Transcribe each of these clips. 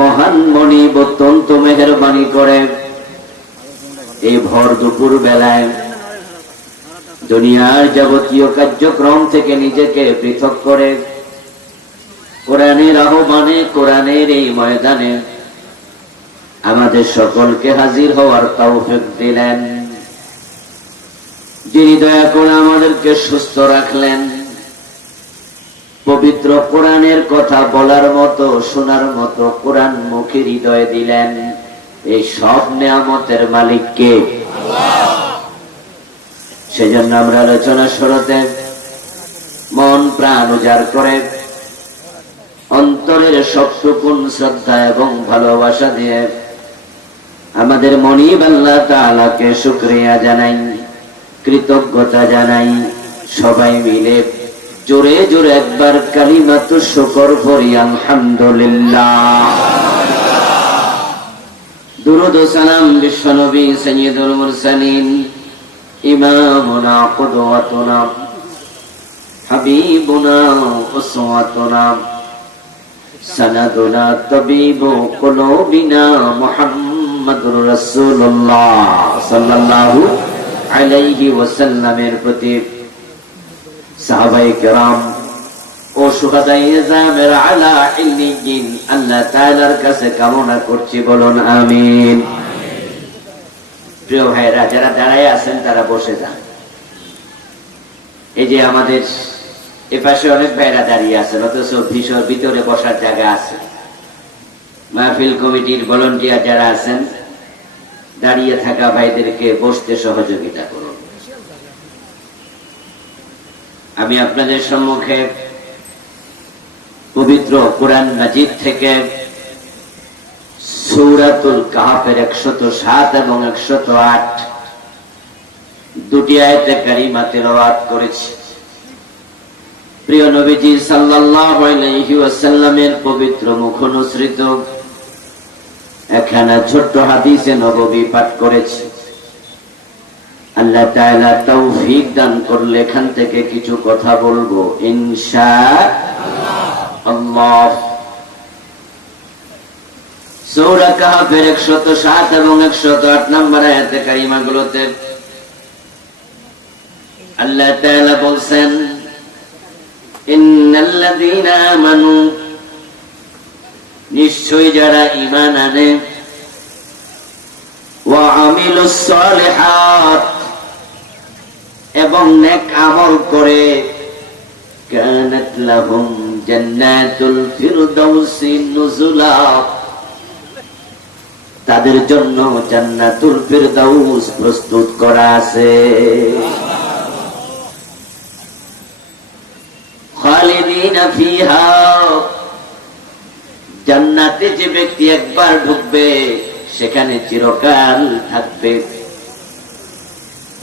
মহান মনিব অত্যন্ত মেহেরবানি করে এই ভর দুপুর বেলায় দুনিয়ার যাবতীয় কার্যক্রম থেকে নিজেকে পৃথক করে কোরআনের আহ্বানে, কোরআনের এই ময়দানে আমাদের সকলকে হাজির হওয়ার তৌফিক দিলেন। যিনি দয়া করে আমাদেরকে সুস্থ রাখলেন, পবিত্র কোরআনের কথা বলার মতো, শোনার মতো কোরআন মুখী হৃদয় দিলেন, এই সব নেয়ামতের মালিক কে? সেজন্য আমরা আলোচনা শুরুতে মন প্রাণ উজাড় করে অন্তরের সবটুকুন শ্রদ্ধা এবং ভালোবাসা দিয়ে আমাদের মনিব আল্লাহ তাআলাকে শুকরিয়া জানাই, কৃতজ্ঞতা জানাই। সবাই মিলে জোরে জোরে একবার কালিমাতু শুকর পড়ি, আলহামদুলিল্লাহ। দুরূদ ও সালাম বিশ্বনবী সাইয়্যিদুল মুরসালিন ইমামুনা কুদওয়াতুনা হাবিবুনা উসওয়াতুনা সানাদুনা তাবিবু কুলুবিনা মুহাম্মাদুর রাসূলুল্লাহ সাল্লাল্লাহু আলাইহি ওয়াসাল্লামের প্রতি সাহাবায়ে কেরাম ও শুহাদায়ে জামের আলা ইল্লিয়িন আল্লাহ তাআলার কাছে কামনা করছি, বলুন আমিন। প্রিয় ভাইরা, যারা দাঁড়ায় আছেন তারা বসে যান। এই যে আমাদের এপাশে অনেক ভাইরা দাঁড়িয়ে আছেন, অথচ ভিতরে বসার জায়গা আছে। মাহফিল কমিটির ভলান্টিয়ার যারা আছেন, দাঁড়িয়ে থাকা ভাইদেরকে বসতে সহযোগিতা করুন। আমি আপনাদের সম্মুখে পবিত্র কোরআন মাজিদ থেকে সূরাতুল কাহফের 107 এবং 108 দুটি আয়াতে কারিমা তেলাওয়াত করেছি। প্রিয় নবীজি সাল্লাল্লাহু আলাইহি ওয়াসাল্লামের পবিত্র মুখনসৃত একখানা ছোট্ট হাদিসে নববী পাঠ করেছি। আল্লাহ তাআলা তৌফিক দান করলে এখান থেকে কিছু কথা বলবো ইনশাআল্লাহ। সূরা কাহফের 107 এবং 108 নম্বর আয়াতে কারিমাগুলোতে আল্লাহ তাআলা বলেন, ইন্নাল্লাযীনা আমানু, নিশ্চয় যারা ঈমান আনে, ওয়া আমিলুস সালিহাত, এবং নেক আমল করে, কানাত লাহুম জান্নাতুল ফিরদাউসি নুজুলা, তাদের জন্য জান্নাতুল ফিরদাউস প্রস্তুত করা আছে। খালিদিনা ফিহা, জান্নাতে যে ব্যক্তি একবার ঢুকবে সেখানে চিরকাল থাকবে।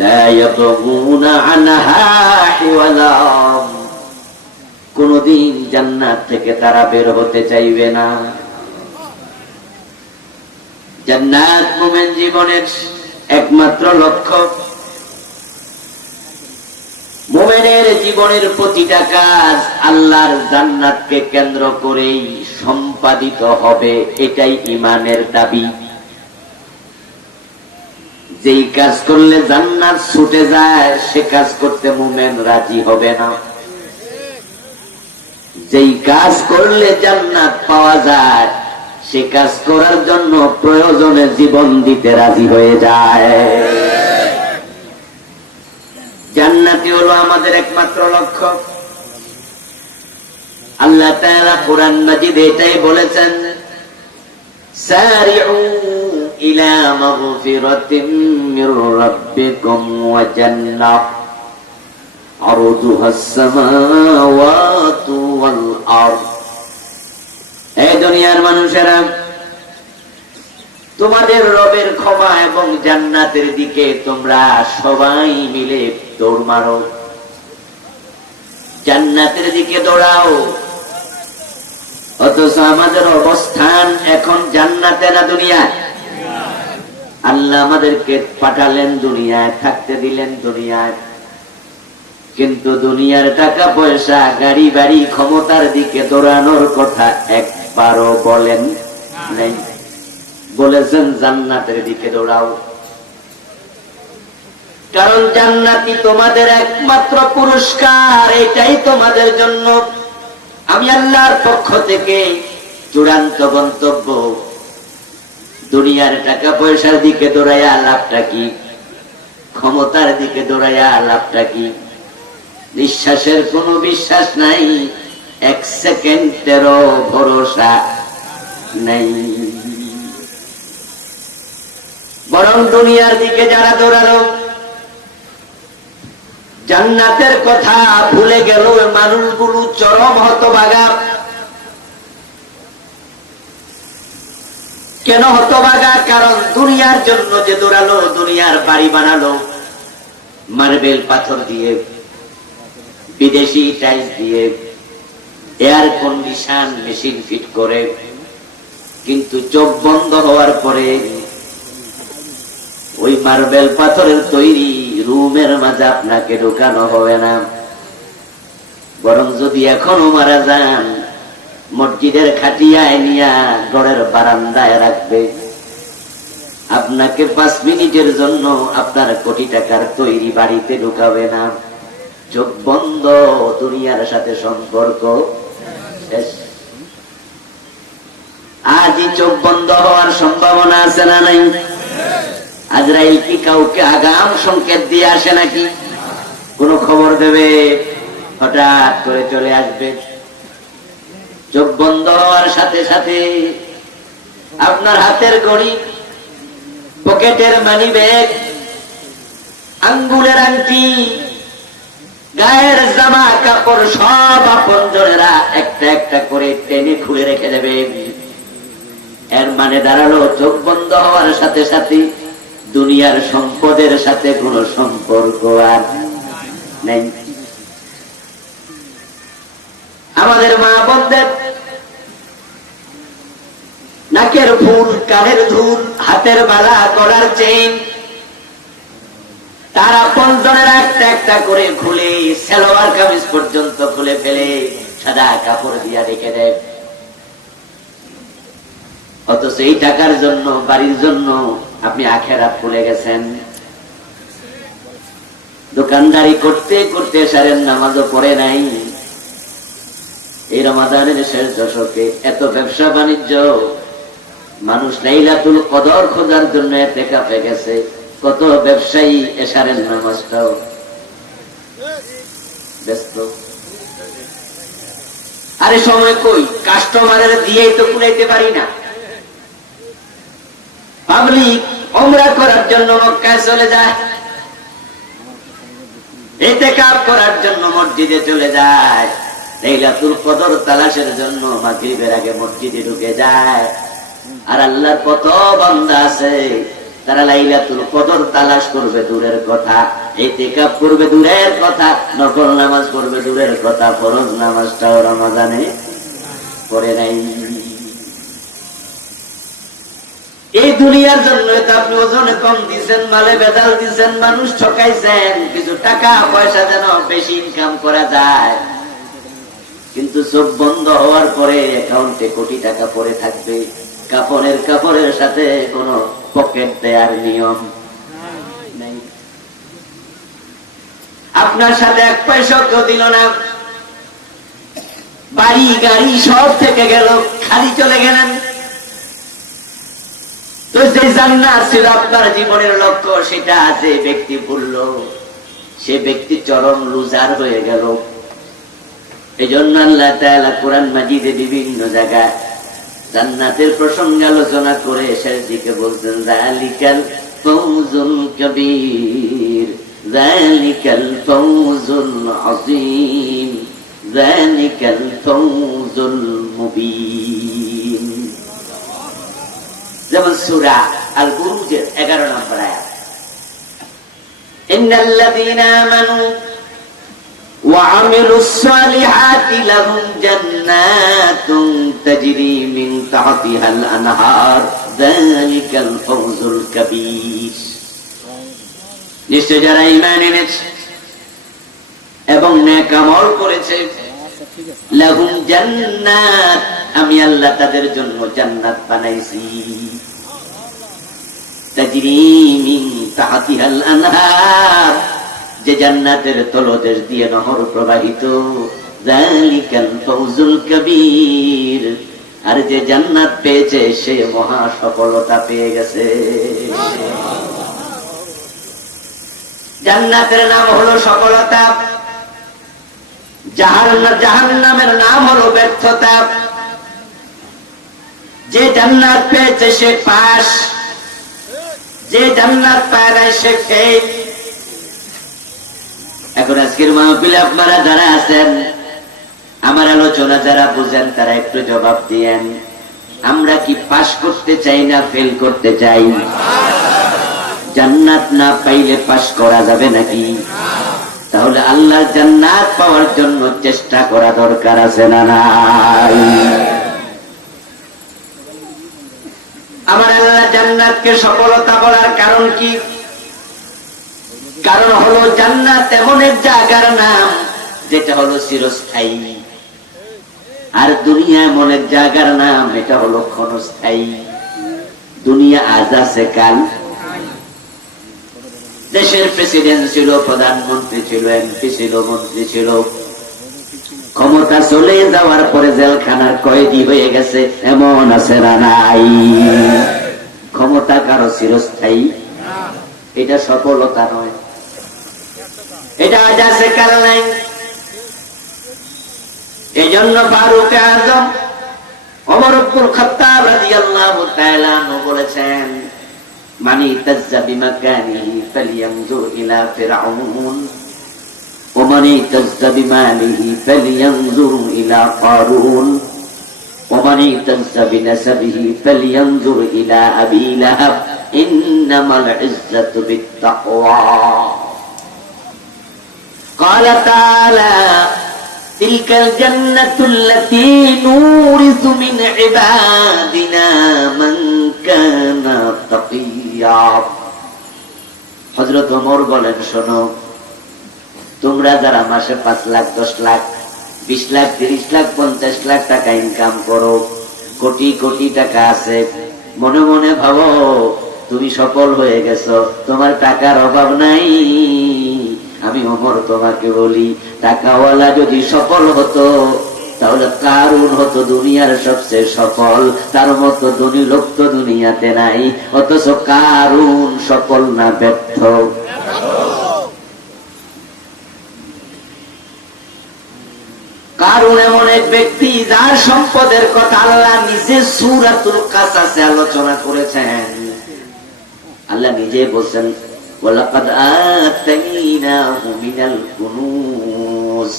লা ইয়াবগুনা আনহা হিওয়ালা, কোনদিন জান্নাত থেকে তারা বের হতে চাইবে না। জান্নাত মুমিন জীবনের একমাত্র লক্ষ্য। মুমিনের জীবনের প্রতিটা কাজ আল্লাহর জান্নাতকে কেন্দ্র করেই সম্পাদিত হবে, এটাই ঈমানের দাবি। যেই কাজ করলে জান্নাত ছুটে যায় সে কাজ করতে মুমিন রাজি হবে না। যেই কাজ করলে জান্নাত পাওয়া যায় সে কাজ করার জন্য প্রয়োজনে জীবন দিতে রাজি হয়ে যায়। জান্নাতি হলো আমাদের একমাত্র লক্ষ্য। আল্লাহ তাআলা কোরআন মাজিদে এটাই বলেছেন, সারিউ ইলা মাগফিরাতিম মির রাব্বিকুম ওয়া জান্নাহ আরদুহাস সামাওয়াতু ওয়াল আরদ। এই দুনিয়ার মানুষেরা, তোমাদের রবের ক্ষমা এবং জান্নাতের দিকে তোমরা সবাই মিলে দৌড় মারো, জান্নাতের দিকে দৌড়াও। অথচ আমাদের অবস্থান এখন জান্নাতে না দুনিয়ায়। আল্লাহ আমাদেরকে পাঠালেন দুনিয়ায়, থাকতে দিলেন দুনিয়ায়, কিন্তু দুনিয়ার টাকা পয়সা, গাড়ি বাড়ি, ক্ষমতার দিকে দৌড়ানোর কথা একবারও বলেন নেই। বলেছেন জান্নাতের দিকে দৌড়াও, কারণ জান্নাতি তোমাদের একমাত্র পুরস্কার, এটাই তোমাদের জন্য। আমি আল্লাহর পক্ষ থেকে চূড়ান্ত গন্তব্য। দুনিয়ার টাকা পয়সার দিকে দৌড়াইয়া লাভটা কি? ক্ষমতার দিকে দৌড়াইয়া লাভটা কি? নিঃশ্বাসের কোনো বিশ্বাস নাই, এক সেকেন্ডেরও ভরসা নাই। বরং দুনিয়ার দিকে যারা দৌড়ালো, জান্নাতের কথা ভুলে গেল মানুষগুলো চরম হতভাগা। কেন হতভাগা? কারণ দুনিয়ার জন্য যে দৌড়ালো, দুনিয়ার বাড়ি বানালো মার্বেল পাথর দিয়ে, বিদেশি টাইলস দিয়ে, এয়ার কন্ডিশন মেশিন ফিট করে, কিন্তু চোখ বন্ধ হওয়ার পরে ওই মার্বেল পাথরের তৈরি রুমের মাঝে আপনাকে ঢোকানো হবে না। বরং যদি এখনো মারা যান, মসজিদের খাটিয়ায় নিয়া ঘরের বারান্দায় রাখবে, আপনাকে 5 মিনিটের জন্য আপনার কোটি টাকার তৈরি বাড়িতে ঢুকাবে না। চোখ বন্ধ, দুনিয়ার সাথে সম্পর্ক শেষ। আজই চোখ বন্ধ হওয়ার সম্ভাবনা আছে না নাই? আজরাইল কি কাউকে আগাম সংকেত দিয়ে আসে নাকি? কোন খবর দেবে? হঠাৎ করে চলে আসবে। চোখ বন্ধ হওয়ার সাথে সাথে আপনার হাতের ঘড়ি, পকেটের মানি ব্যাগ, আঙ্গুলের আংটি, গায়ের জামা কাপড় সব আপনজনেরা একটা একটা করে টেনে খুলে রেখে দেবে। এর মানে দাঁড়ালো চোখ বন্ধ হওয়ার সাথে সাথে দুনিয়ার সম্পদের সাথে কোনো সম্পর্ক আর নেই। আমাদের মা বোনদের নাকের ফুল, কানের ধুল, হাতের বালা, গলার চেইন তারা আপনজনের একটা একটা করে খুলে, সালোয়ার কামিজ পর্যন্ত খুলে ফেলে সাদা কাপড় দিয়া রেখে দেয়। অথচ এই টাকার জন্য, বাড়ির জন্য আপনি আখেরাত ভুলে গেছেন। দোকানদারি করতে করতে সারের নামাজও পড়ে নাই। এই রমাদানের শেষ দশকে এত ব্যবসা বাণিজ্য, মানুষ লাইলাতুল কদর খোঁজার জন্য ইতিকাফে গেছে। কত ব্যবসায়ী এশারের নামাজটাও ব্যস্ত। আরে সময় কই? কাস্টমারের দিয়েই তো কুলাইতে পারি না। পাবলিক ওমরা করার জন্য মক্কায় চলে যায়, ইতিকাফ করার জন্য মসজিদে চলে যায়, লাইলাতুল কদর তালাশের জন্য মাগরিবের আগে মসজিদে ঢুকে যায়। আর আল্লাহর কত বান্দা আছে, তারা লাইলাতুল কদর তালাশ করবে দূরের কথা, ইতিকাফ করবে দূরের কথা, নফল নামাজ পড়বে দূরের কথা, ফরজ নামাজটাও রমাদানে পড়ে নাই। এই দুনিয়ার জন্য তো আপনি ওজনে কম দিচ্ছেন, মালে বেদাল দিচ্ছেন, মানুষ ঠকাইছেন, কিছু টাকা পয়সা যেন বেশি ইনকাম করা যায়। কিন্তু চোখ বন্ধ হওয়ার পরে অ্যাকাউন্টে কোটি টাকা পড়ে থাকবে, কাপড়ের সাথে কোন পকেট দেয়ার নিয়ম নাই। আপনার সাথে 1 পয়সা কেউ দিল না, বাড়ি গাড়ি সব থেকে গেল, খালি চলে গেলেন। তো যে জান্নাত ছিল আপনার জীবনের লক্ষ্য, সেটা যে ব্যক্তি ভুলল, সে ব্যক্তি চরম লুজার হয়ে গেল। এই জন্য আল্লাহ তাআলা কোরআন মাজিদে বিভিন্ন জায়গায় জান্নাতের প্রসঙ্গে আলোচনা করে শেষ দিকে বলছেন, যালিকাল ফাওজুল কবীর, যালিকাল ফাওজুল আযীম, যালিকাল ফাওজুল মুবিন। যেমন সূরা আল বুরুজের 11 নম্বর আয়াত, ইন্নাল্লাযীনা আমানু ওয়া আমিলুস সালিহাতি লাহুম জান্নাতুন তাজরি মিন তাহতিহাল আনহার, যালিকাল ফাওজুল কাবীর। নিশ্চয় যারা ঈমান এনেছে এবং নেক আমল করেছে, লাহুম জান্নাত, আমি আল্লাহ তাদের জন্য জান্নাত বানাইছি তাজরি মিন তাহতিহাল আনহার, যে জান্নাতের তলদেশ দিয়ে নহর প্রবাহিত। যালিকাল ফাউজুল কবীর, আর যে জান্নাত পেয়েছে সে মহা সফলতা পেয়ে গেছে। জান্নাতের নাম হলো সফলতা, জাহান্নামের নাম হলো ব্যর্থতা। যে জান্নাত পেয়েছে সে পাস, যে জান্নাত পায় না সে ফেল। এখন আজকের মাহফিলে আপনারা যারা আছেন, আমার আলোচনা যারা বুঝেন, তারা একটু জবাব দিয়েন, আমরা কি পাস করতে চাই না ফেল করতে চাই? জান্নাত না পাইলে পাস করা যাবে নাকি? তাহলে আল্লাহর জান্নাত পাওয়ার জন্য চেষ্টা করা দরকার আছে না নাই? আমার আল্লাহ জান্নাতকে সফলতা বলার কারণ কি? কারণ হলো জান্নাত এমন এক জায়গার নাম যেটা হলো চিরস্থায়ী, আর দুনিয়া এমন এক জায়গার নাম, এটা হলো ক্ষণস্থায়ী। দুনিয়া আজ আছে কাল। দেশের প্রেসিডেন্ট ছিল, প্রধানমন্ত্রী ছিল, এমপি ছিল, মন্ত্রী ছিল, ক্ষমতা চলে যাওয়ার পরে জেলখানার কয়েদি হয়ে গেছে, এমন আছে না নাই? ক্ষমতা কারো চিরস্থায়ী? এটা সফলতা নয়, এটা আজ আছে কাল নাই। এই জন্য ফারুক আজম ওমর ইবনুল খাত্তাব রাদিয়াল্লাহু তাআলা আনহু বলেছেন, মানি তাজ্জা বিমাকানিহি ফালিয়ানজুর ইলা ফিরআউন ওয়া মানি তাজ্জা বিমালিহি ফালিয়ানজুর ইলা কারুন ওয়া মানি তাজ্জা বিনাসাবিহি ফালিয়ানজুর ইলা আবি লাহাব ইন্নামাল ইজ্জাতু বিত্তাকওয়া। قال تعالى تلك الجنة التي نورث من عبادنا من كان تقيا। হযরত ওমর বলেন, শোনো, তোমরা যারা মাসে 5 লাখ, 10 লাখ, 20 লাখ, 30 লাখ, 50 লাখ টাকা ইনকাম করো, কোটি কোটি টাকা আছে, মনে মনে ভাবো তুমি সফল হয়ে গেছো, তোমার টাকার অভাব নাই। আমি ওমর তোমাকে বলি, টাকাওয়ালা যদি সফল হতো তাহলে কারুন হতো দুনিয়ার সবচেয়ে সফল, তার মতো ধনী লোক তো দুনিয়াতে নাই। অথচ কারুন সফল না ব্যর্থ? কারুন এমন এক ব্যক্তি যার সম্পদের কথা আল্লাহ নিজে সূরাতুল কাসাসে আলোচনা করেছেন। আল্লাহ নিজে বলছেন, ওয়ালাকাদ আতাইনাহু মিনাল কুনুজ,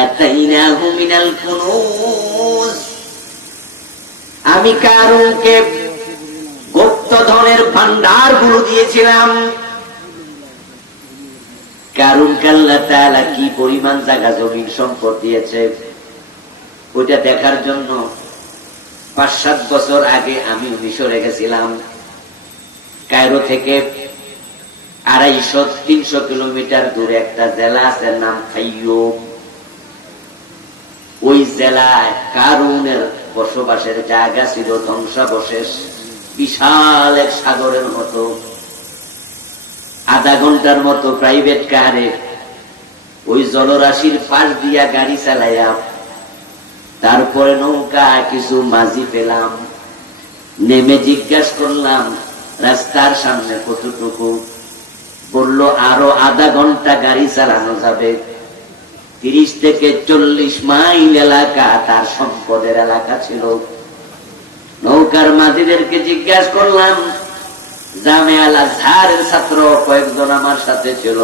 আতাইনাহু মিনাল কুনুজ। আমি কারুনকে গুপ্ত ধনের ভান্ডার গুলো দিয়েছিলাম। কারুনকে আল্লাহ তাআলা কি পরিমাণ জায়গা জমির সম্পদ দিয়েছে ওইটা দেখার জন্য 5-7 বছর আগে আমি মিশরে গেছিলাম। কায়রো থেকে 250-300 কিলোমিটার দূরে একটা জেলা আছে, নাম ফাইয়ুম। ওই জেলায় কারুনের বসবাসের জায়গা ছিল ধ্বংসাবশেষ, বিশাল এক সাগরের মতো। আধা ঘন্টার মতো প্রাইভেট কারে ওই জলরাশির পাশ দিয়া গাড়ি চালাইয়া তারপরে নৌকা কিছু মাঝি পেলাম। নেমে জিজ্ঞাসা করলাম রাস্তার সামনে কতটুকু? বলল আরো আধা ঘন্টা গাড়ি চালানো যাবে। 30 থেকে 40 মাইল এলাকা তার সম্পদের এলাকা ছিল। নৌকার মাঝিদেরকে জিজ্ঞাসা করলাম, জামে আল আজহারের ছাত্র কয়েকজন আমার সাথে ছিল।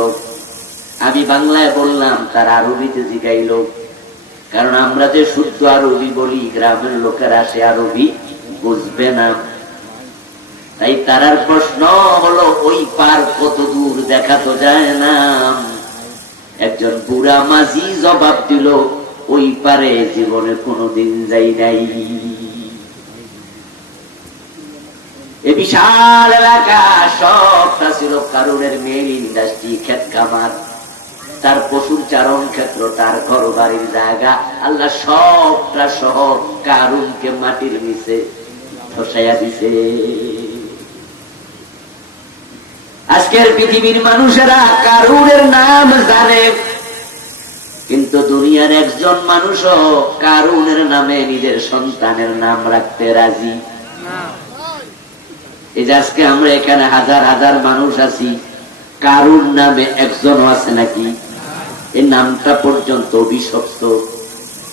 আমি বাংলায় বললাম, তারা আরবিতে জিগাইল, কারণ আমরা যে শুদ্ধ আরবি বলি গ্রামের লোকেরা সে আরবি বুঝবে না। তাই তারার প্রশ্ন হলো, ওই পার কত দূর দেখা তো যায় না। একজন বুড়া মাঝি জবাব দিল, ওই পারে জীবনে কোনোদিন যাই নাই। এই বিশাল এলাকা সবটা ছিল কারুনের মেইন ইন্ডাস্ট্রি, ক্ষেত খামার। তার পশুর চারণ ক্ষেত্র, তার ঘর বাড়ির জায়গা, আল্লাহ সবটা সহ কারুনকে মাটির নিচে ধসাইয়া দিছে। আজকের পৃথিবীর মানুষেরা কারুনের নাম জানে, কিন্তু দুনিয়ার একজন মানুষও কারুনের নামে নিজের সন্তানের নাম রাখতে রাজি। এই যে আজকে আমরা এখানে হাজার হাজার মানুষ আছি, কারুন নামে একজনও আছে নাকি? এই নামটা পর্যন্ত অভিশপ্ত,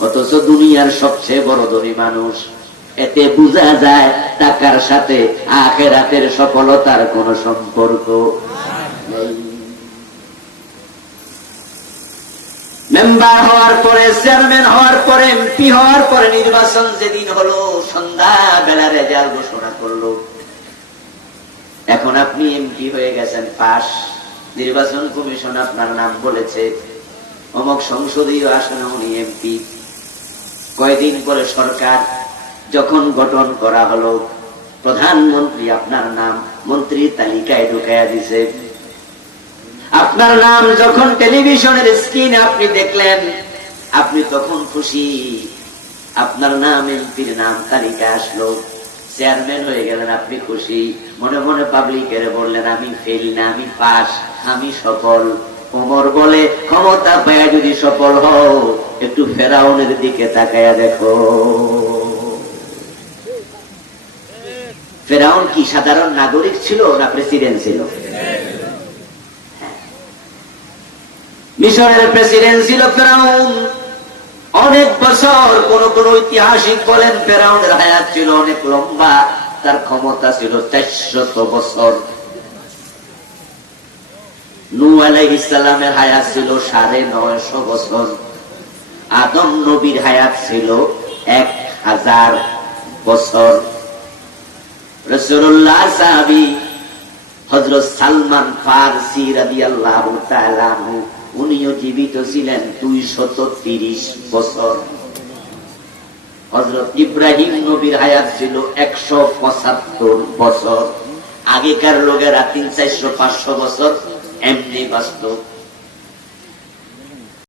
অথচ দুনিয়ার সবচেয়ে বড় ধনী মানুষ। এতে বোঝা যায় টাকার সাথে আখিরাতের সফলতার কোন সম্পর্ক নেই। মেম্বার হওয়ার পরে, চেয়ারম্যান হওয়ার পরে, এমপি হওয়ার পরে নির্বাচন যেদিন হলো, সন্ধ্যা বেলা রেজাল্ট ঘোষণা করলো। এখন আপনি এমপি হয়ে গেছেন, পাস। নির্বাচন কমিশন আপনার নাম বলেছে, অমুক সংসদীয় আসনে উনি এমপি। কয়দিন পরে সরকার যখন গঠন করা হলো, প্রধানমন্ত্রী আপনার নাম মন্ত্রীর তালিকায় ঢুকাইয়া দিছে। আপনার নাম যখন টেলিভিশনের স্ক্রিনে আপনি দেখলেন, আপনি তখন খুশি। আপনার নাম এমপির নাম তালিকায় আসলো, চেয়ারম্যান হয়ে গেলেন, আপনি খুশি। মনে মনে পাবলিকের বললেন, আমি ফেল না, আমি পাস, আমি সফল। ওমর বলে, ক্ষমতা পায়া যদি সফল হও, একটু ফেরাউনের দিকে তাকায়া দেখো। ফেরাউন কি সাধারণ নাগরিক ছিল না প্রেসিডেন্ট ছিল? মিশরের প্রেসিডেন্ট ছিল ফেরাউন। অনেক বছর, কোন কোন ঐতিহাসিক বলেন ফেরাউনের হায়াত ছিল অনেক লম্বা, তার ক্ষমতা ছিল 400 বছর। নূহ আলাইহিস সালামের হায়াত ছিল 950 বছর। আদম নবীর হায়াত ছিল 1000 বছর। রাসূলুল্লাহ সাহাবী হযরত সালমান ফারসি রাদিয়াল্লাহু তাআলা আনহু, উনিও জীবিত ছিলেন 230 বছর। হযরত ইব্রাহিম নবীর হায়াত ছিল 175 বছর। আগেকার লোকেরা 300, 400, 500 বছর এমনি বাঁচত।